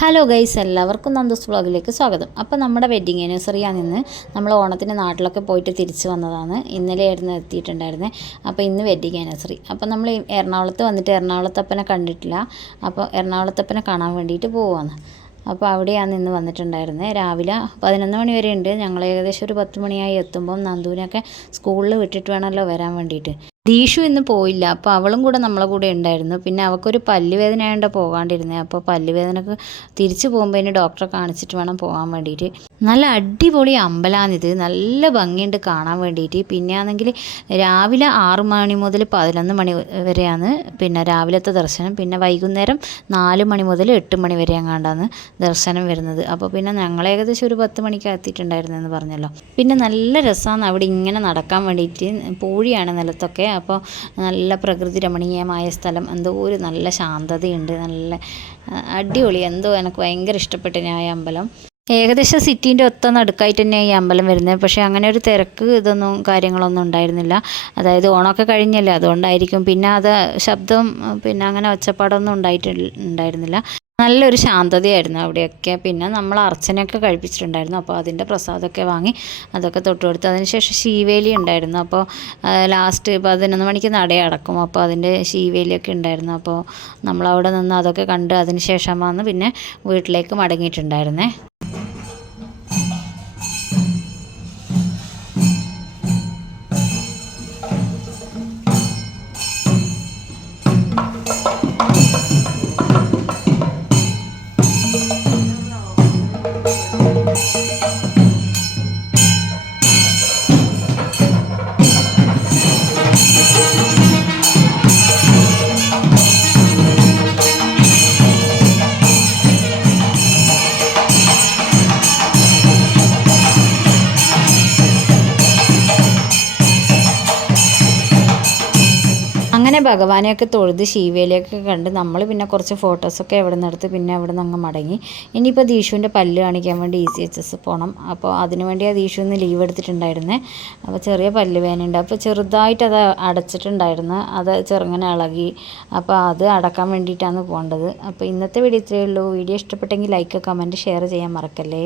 Hello guys, എല്ലാവർക്കും നന്ദൂസ് വ്ളോഗിലേക്ക് സ്വാഗതം. അപ്പോൾ നമ്മുടെ വെഡ്ഡിങ് ആനിവേഴ്സറിയാണ് നിന്ന് നമ്മൾ ഓണത്തിന് നാട്ടിലൊക്കെ പോയിട്ട് തിരിച്ച് വന്നതാണ്. ഇന്നലെയായിരുന്നു എത്തിയിട്ടുണ്ടായിരുന്നത്. അപ്പോൾ ഇന്ന് വെഡ്ഡിങ് ആനിവേഴ്സറി. അപ്പോൾ നമ്മൾ എറണാകുളത്ത് വന്നിട്ട് എറണാകുളത്തപ്പനെ കണ്ടിട്ടില്ല. അപ്പോൾ എറണാകുളത്തപ്പനെ കാണാൻ വേണ്ടിയിട്ട് പോവുകയാണ്. അപ്പോൾ അവിടെയാണ് ഇന്ന് വന്നിട്ടുണ്ടായിരുന്നത്. രാവിലെ 11 മണി വരെ ഉണ്ട്. ഞങ്ങൾ ഏകദേശം ഒരു 10 മണിയായി എത്തുമ്പം നന്ദൂനൊക്കെ സ്കൂളിൽ വിട്ടിട്ട് വേണമല്ലോ വരാൻ വേണ്ടിയിട്ട്. ദീഷു ഇന്ന് പോയില്ല. അപ്പോൾ അവളും കൂടെ നമ്മളെ കൂടെ ഉണ്ടായിരുന്നു. പിന്നെ അവൾക്കൊരു പല്ലുവേദന ആയതുകൊണ്ട് പോകാണ്ടിരുന്നത്. അപ്പോൾ പല്ലുവേദനക്ക് തിരിച്ചു പോകുമ്പോൾ ഇനി ഡോക്ടറെ കാണിച്ചിട്ട് വേണം പോകാൻ വേണ്ടിയിട്ട്. നല്ല അടിപൊളി അമ്പലമാണിത്. നല്ല ഭംഗിയുണ്ട് കാണാൻ വേണ്ടിയിട്ട്. പിന്നെ ആണെങ്കിൽ രാവിലെ 6 മണി മുതൽ 11 മണി വരെയാണ് പിന്നെ രാവിലത്തെ ദർശനം. പിന്നെ വൈകുന്നേരം 4 മണി മുതൽ 8 മണി വരെ അങ്ങാണ്ടാണ് ദർശനം വരുന്നത്. അപ്പോൾ പിന്നെ ഞങ്ങൾ ഏകദേശം ഒരു 10 മണിക്ക് എത്തിയിട്ടുണ്ടായിരുന്നെന്ന് പറഞ്ഞല്ലോ. പിന്നെ നല്ല രസമാണ് അവിടെ ഇങ്ങനെ നടക്കാൻ വേണ്ടിയിട്ട്. പൂഴിയാണ് നിലത്തൊക്കെ. അപ്പോൾ നല്ല പ്രകൃതി രമണീയമായ സ്ഥലം. എന്തോ ഒരു നല്ല ശാന്തതയുണ്ട്. നല്ല അടിപൊളി. എന്തോ എനിക്ക് ഭയങ്കര ഇഷ്ടപ്പെട്ടു ഞാൻ ഈ അമ്പലം. ഏകദേശം സിറ്റീൻ്റെ ഒത്ത നടുക്കായിട്ട് തന്നെ ഈ അമ്പലം വരുന്നത്. പക്ഷേ അങ്ങനെ ഒരു തിരക്ക് ഇതൊന്നും കാര്യങ്ങളൊന്നും ഉണ്ടായിരുന്നില്ല. അതായത് ഓണമൊക്കെ കഴിഞ്ഞല്ലേ, അതുകൊണ്ടായിരിക്കും. പിന്നെ അത് ശബ്ദം പിന്നെ അങ്ങനെ ഒച്ചപ്പാടൊന്നും ഉണ്ടായിരുന്നില്ല. നല്ലൊരു ശാന്തതയായിരുന്നു അവിടെയൊക്കെ. പിന്നെ നമ്മൾ അർച്ചനയൊക്കെ കഴിപ്പിച്ചിട്ടുണ്ടായിരുന്നു. അപ്പോൾ അതിൻ്റെ പ്രസാദമൊക്കെ വാങ്ങി അതൊക്കെ തൊട്ട് കൊടുത്തു. അതിനുശേഷം ശീവേലി ഉണ്ടായിരുന്നു. അപ്പോൾ ലാസ്റ്റ് 11 മണിക്ക് നട അടക്കും. അപ്പോൾ അതിൻ്റെ ശീവേലിയൊക്കെ ഉണ്ടായിരുന്നു. അപ്പോൾ നമ്മളവിടെ നിന്ന് അതൊക്കെ കണ്ട് അതിന് ശേഷമാണ് പിന്നെ വീട്ടിലേക്ക് മടങ്ങിയിട്ടുണ്ടായിരുന്നേ. അങ്ങനെ ഭഗവാനെയൊക്കെ തൊഴുത് ശീവേലിയൊക്കെ കണ്ട് നമ്മൾ പിന്നെ കുറച്ച് ഫോട്ടോസൊക്കെ എവിടെ നിന്ന് എടുത്ത് പിന്നെ അവിടെ നിന്ന് അങ്ങ് മടങ്ങി. ഇനിയിപ്പോൾ ദീഷുവിൻ്റെ പല്ല് കാണിക്കാൻ വേണ്ടി ECHS പോകണം. അപ്പോൾ അതിന് വേണ്ടി ആ ദീഷു ഇന്ന് ലീവ് എടുത്തിട്ടുണ്ടായിരുന്നേ. അപ്പോൾ ചെറിയ പല്ല് വേദനയുണ്ട്. അപ്പോൾ ചെറുതായിട്ട് അത് അടച്ചിട്ടുണ്ടായിരുന്നു. അത് ചെറുങ്ങനെ ഇളകി. അപ്പോൾ അത് അടക്കാൻ വേണ്ടിയിട്ടാണ് പോകേണ്ടത്. അപ്പോൾ ഇന്നത്തെ വീഡിയോ ഇത്രയേ ഉള്ളൂ. വീഡിയോ ഇഷ്ടപ്പെട്ടെങ്കിൽ ലൈക്ക്, കമൻറ്റ്, ഷെയർ ചെയ്യാൻ മറക്കല്ലേ.